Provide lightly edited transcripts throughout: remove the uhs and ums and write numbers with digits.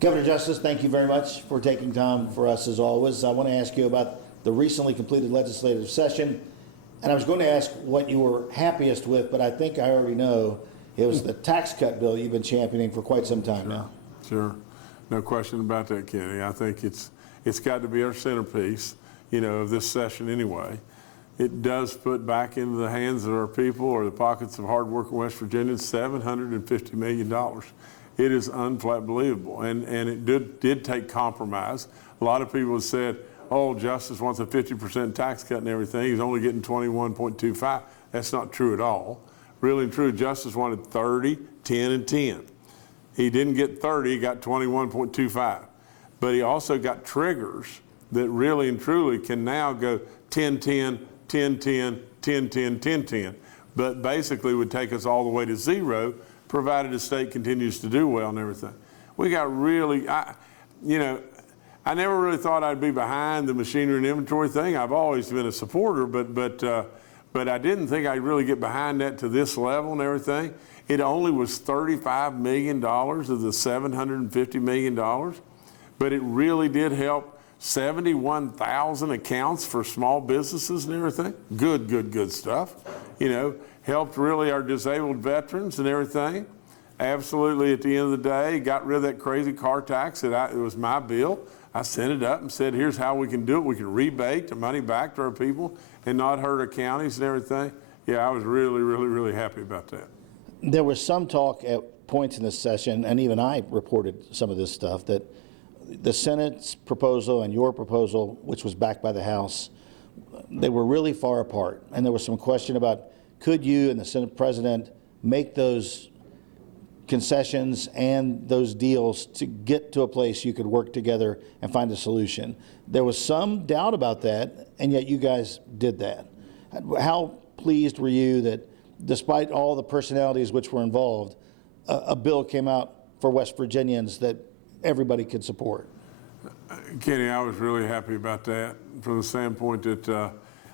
Governor Justice, thank you very much for taking time for us as always. I want to ask you about the recently completed legislative session. And I was going to ask what you were happiest with, but I think I already know. It was the tax cut bill you've been championing for quite some time now. Sure. No question about that, Kenny. I think it's got to be our centerpiece, of this session anyway. It does put back into the hands of our people or the pockets of hardworking West Virginians $750 million. It is unbelievable, and it did take compromise. A lot of people have said, oh, Justice wants a 50% tax cut and everything. He's only getting 21.25. That's not true at all. Really and true, Justice wanted 30, 10, and 10. He didn't get 30, he got 21.25. But he also got triggers that really and truly can now go 10, 10, 10, 10, 10, 10, 10, 10. But basically would take us all the way to zero, provided the state continues to do well and everything. We got really, I never really thought I'd be behind the machinery and inventory thing. I've always been a supporter, but I didn't think I'd really get behind that to this level and everything. It only was $35 million of the $750 million, but it really did help 71,000 accounts for small businesses and everything. Good stuff. Helped really our disabled veterans and everything. Absolutely, at the end of the day, got rid of that crazy car tax. It was my bill. I sent it up and said, here's how we can do it. We can rebate the money back to our people and not hurt our counties and everything. Yeah, I was really happy about that. There was some talk at points in this session, and even I reported some of this stuff, that the Senate's proposal and your proposal, which was backed by the House, they were really far apart. And there was some question about, could you and the Senate President make those concessions and those deals to get to a place you could work together and find a solution? There was some doubt about that, and yet you guys did that. How pleased were you that despite all the personalities which were involved, a bill came out for West Virginians that everybody could support? Kenny, I was really happy about that from the standpoint that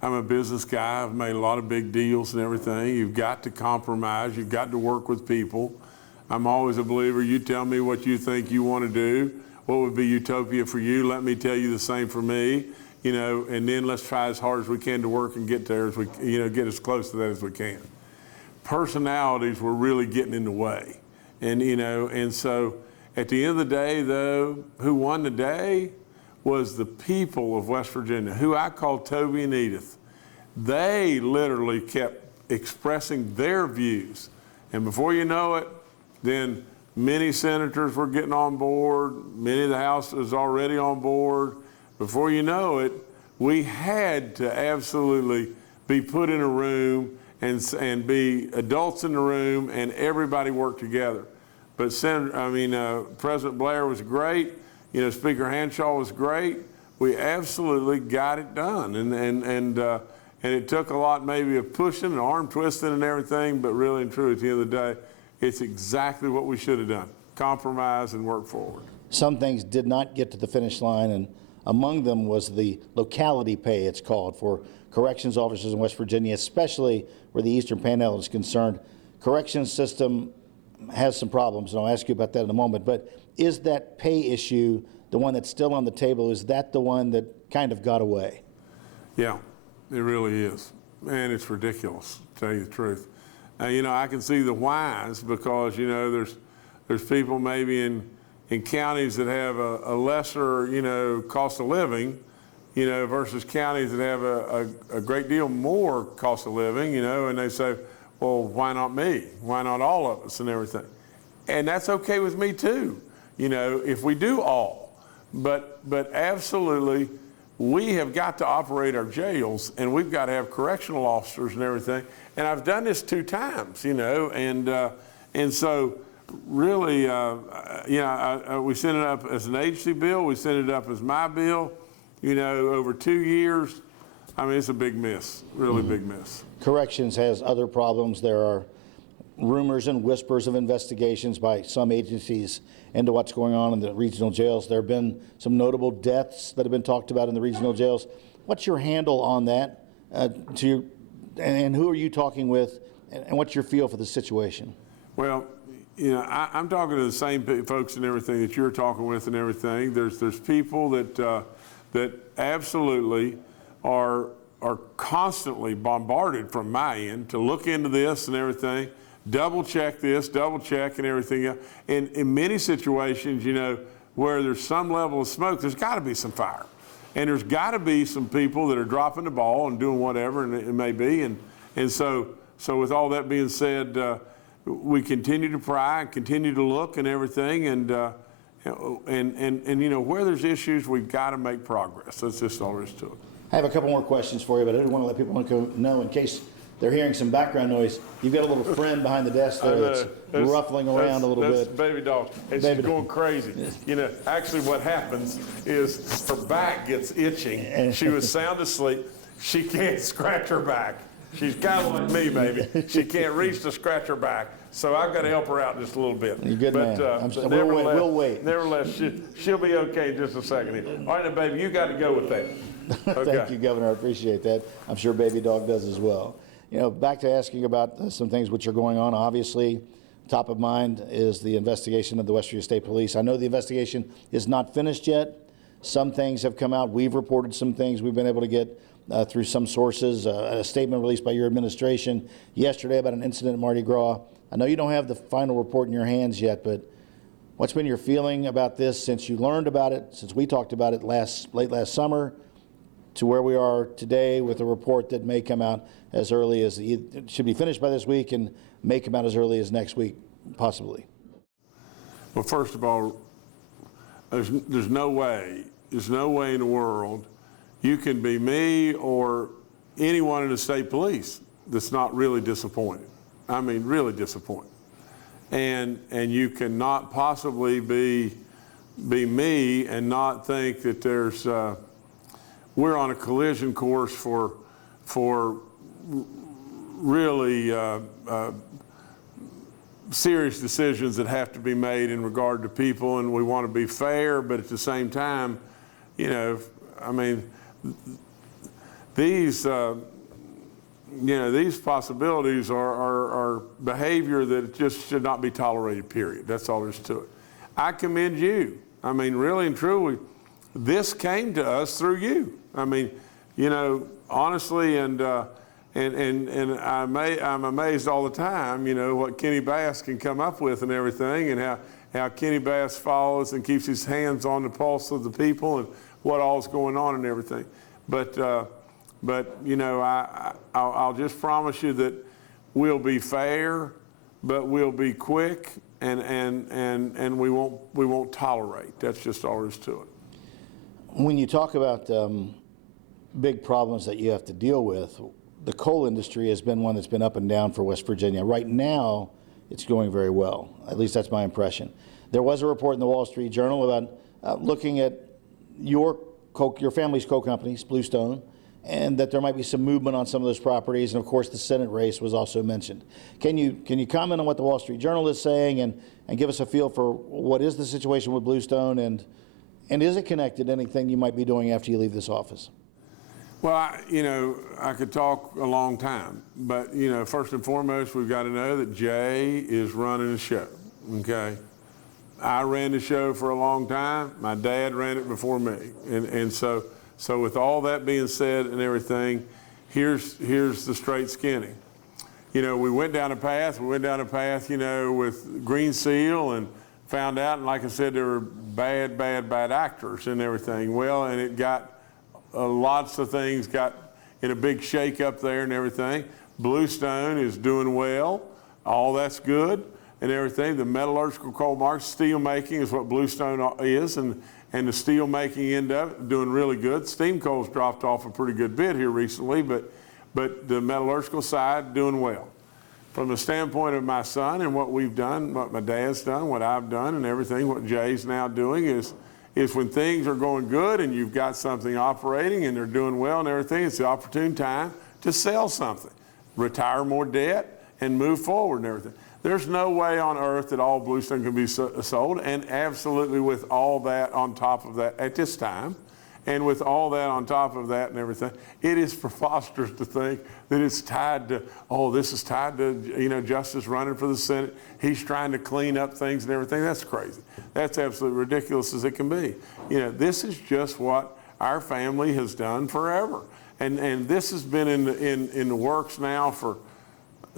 I'm a business guy. I've made a lot of big deals and everything. You've got to compromise. You've got to work with people. I'm always a believer. You tell me what you think you want to do. What would be utopia for you? Let me tell you the same for me. And then let's try as hard as we can to work and get there as we, get as close to that as we can. Personalities were really getting in the way. And so at the end of the day, though, who won the day was the people of West Virginia, who I call Toby and Edith. They literally kept expressing their views. And before you know it, then many senators were getting on board. Many of the House was already on board. Before you know it, we had to absolutely be put in a room and be adults in the room, and everybody work together. But President Blair was great. Speaker Hanshaw was great. We absolutely got it done, and it took a lot maybe of pushing and arm twisting and everything, but really and truly at the end of the day, it's exactly what we should have done: compromise and work forward. Some things did not get to the finish line, and among them was the locality pay, it's called, for corrections officers in West Virginia, especially where the Eastern Panhandle is concerned. Corrections system has some problems, and I'll ask you about that in a moment, but is that pay issue the one that's still on the table? Is that the one that kind of got away? Yeah, it really is, and it's ridiculous, to tell you the truth. I can see the whys, because there's people maybe in counties that have a lesser cost of living, versus counties that have a great deal more cost of living, and they say, well, why not me? Why not all of us and everything? And that's okay with me too, if we do all. But absolutely, we have got to operate our jails, and we've got to have correctional officers and everything. And I've done this 2 times, and so really, we sent it up as an agency bill. We sent it up as my bill, over 2 years. I mean, it's a big miss, really big miss. Corrections has other problems. There are rumors and whispers of investigations by some agencies into what's going on in the regional jails. There have been some notable deaths that have been talked about in the regional jails. What's your handle on that? And who are you talking with, and what's your feel for the situation? Well, you know, I'm talking to the same folks and everything that you're talking with and everything. There's people that absolutely are constantly bombarded from my end to look into this and everything, double check this, double check and everything else. And in many situations, you know, where there's some level of smoke, there's got to be some fire. And there's got to be some people that are dropping the ball and doing whatever it may be. And so with all that being said, we continue to pry and continue to look and everything, and you know, where there's issues, we've got to make progress. That's just all there is to it. I have a couple more questions for you, but I didn't want to let people know in case they're hearing some background noise. You've got a little friend behind the desk there that's ruffling around a little bit. That's baby dog, and she's going crazy. You know, actually what happens is her back gets itching. She was sound asleep. She can't scratch her back. She's kind of like me, baby. She can't reach to scratch her back. So I've got to help her out just a little bit. You're good, man. We'll wait. Nevertheless, she'll be okay in just a second here. All right, now, baby, you got to go with that. Okay. Thank you, Governor. I appreciate that. I'm sure Baby Dog does as well. You know, back to asking about some things which are going on. Obviously, top of mind is the investigation of the West Virginia State Police. I know the investigation is not finished yet. Some things have come out. We've reported some things we've been able to get through some sources. A statement released by your administration yesterday about an incident at Mardi Gras. I know you don't have the final report in your hands yet, but what's been your feeling about this since you learned about it, since we talked about it late last summer, to where we are today with a report that may come out as early as, it should be finished by this week and may come out as early as next week, possibly? Well, first of all, there's no way in the world you can be me or anyone in the state police that's not really disappointed. I mean, really disappointed. And you cannot possibly be me and not think that there's, we're on a collision course for really serious decisions that have to be made in regard to people, and we want to be fair, but at the same time, you know, I mean, these possibilities are behavior that just should not be tolerated, period. That's all there is to it. I commend you. I mean, really and truly, this came to us through you. I mean, you know, honestly, and I'm amazed all the time, you know, what Kenny Bass can come up with and everything, and how Kenny Bass follows and keeps his hands on the pulse of the people and what all's going on and everything. But you know, I'll just promise you that we'll be fair, but we'll be quick, and we won't tolerate. That's just all there is to it. When you talk about big problems that you have to deal with, the coal industry has been one that's been up and down for West Virginia. Right now, it's going very well. At least that's my impression. There was a report in the Wall Street Journal about looking at your family's coal companies, Bluestone, and that there might be some movement on some of those properties. And of course, the Senate race was also mentioned. Can you comment on what the Wall Street Journal is saying and give us a feel for what is the situation with Bluestone, and is it connected to anything you might be doing after you leave this office? Well, you know, I could talk a long time, but, you know, first and foremost, we've got to know that Jay is running the show, okay? I ran the show for a long time. My dad ran it before me. And so with all that being said and everything, here's the straight skinny. You know, we went down a path, you know, with Green Seal, and found out, and like I said, there were bad actors and everything. Well, and it got, lots of things got in a big shake up there and everything. Bluestone is doing well. All that's good and everything. The metallurgical coal market, steel making is what Bluestone is, and the steel making end of it doing really good. Steam coal's dropped off a pretty good bit here recently, but the metallurgical side doing well. From the standpoint of my son and what we've done, what my dad's done, what I've done and everything, what Jay's now doing is when things are going good and you've got something operating and they're doing well and everything, it's the opportune time to sell something, retire more debt, and move forward and everything. There's no way on earth that all Bluestone can be sold, and absolutely with all that on top of that at this time, And with all that on top of that and everything, it is preposterous to think that it's tied to, oh, this is tied to, Justice running for the Senate. He's trying to clean up things and everything. That's crazy. That's absolutely ridiculous as it can be. This is just what our family has done forever. And this has been in the works now for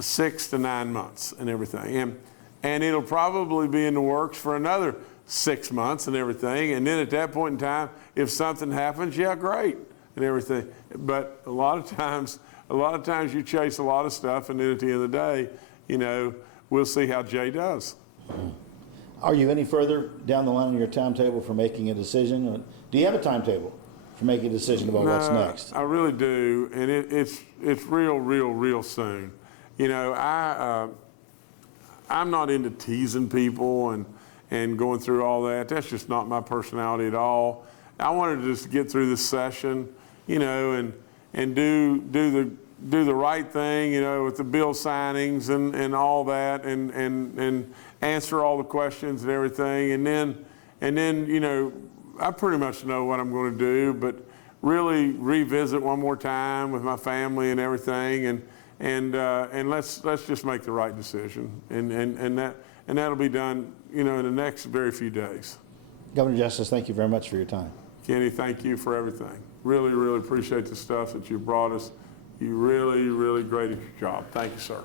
6 to 9 months and everything. And it'll probably be in the works for another 6 months and everything. And then at that point in time, if something happens, yeah, great and everything. But a lot of times you chase a lot of stuff, and then at the end of the day, we'll see how Jay does. Are you any further down the line in your timetable for making a decision? Or do you have a timetable for making a decision about what's next? I really do, and it's real soon. I'm not into teasing people and going through all that. That's just not my personality at all. I wanted to just get through this session, and do the right thing, with the bill signings and all that, and answer all the questions and everything, and then I pretty much know what I'm going to do, but really revisit one more time with my family and everything, and let's just make the right decision, and that'll be done, in the next very few days. Governor Justice, thank you very much for your time. Kenny, thank you for everything. Really appreciate the stuff that you brought us. You really great at your job. Thank you, sir.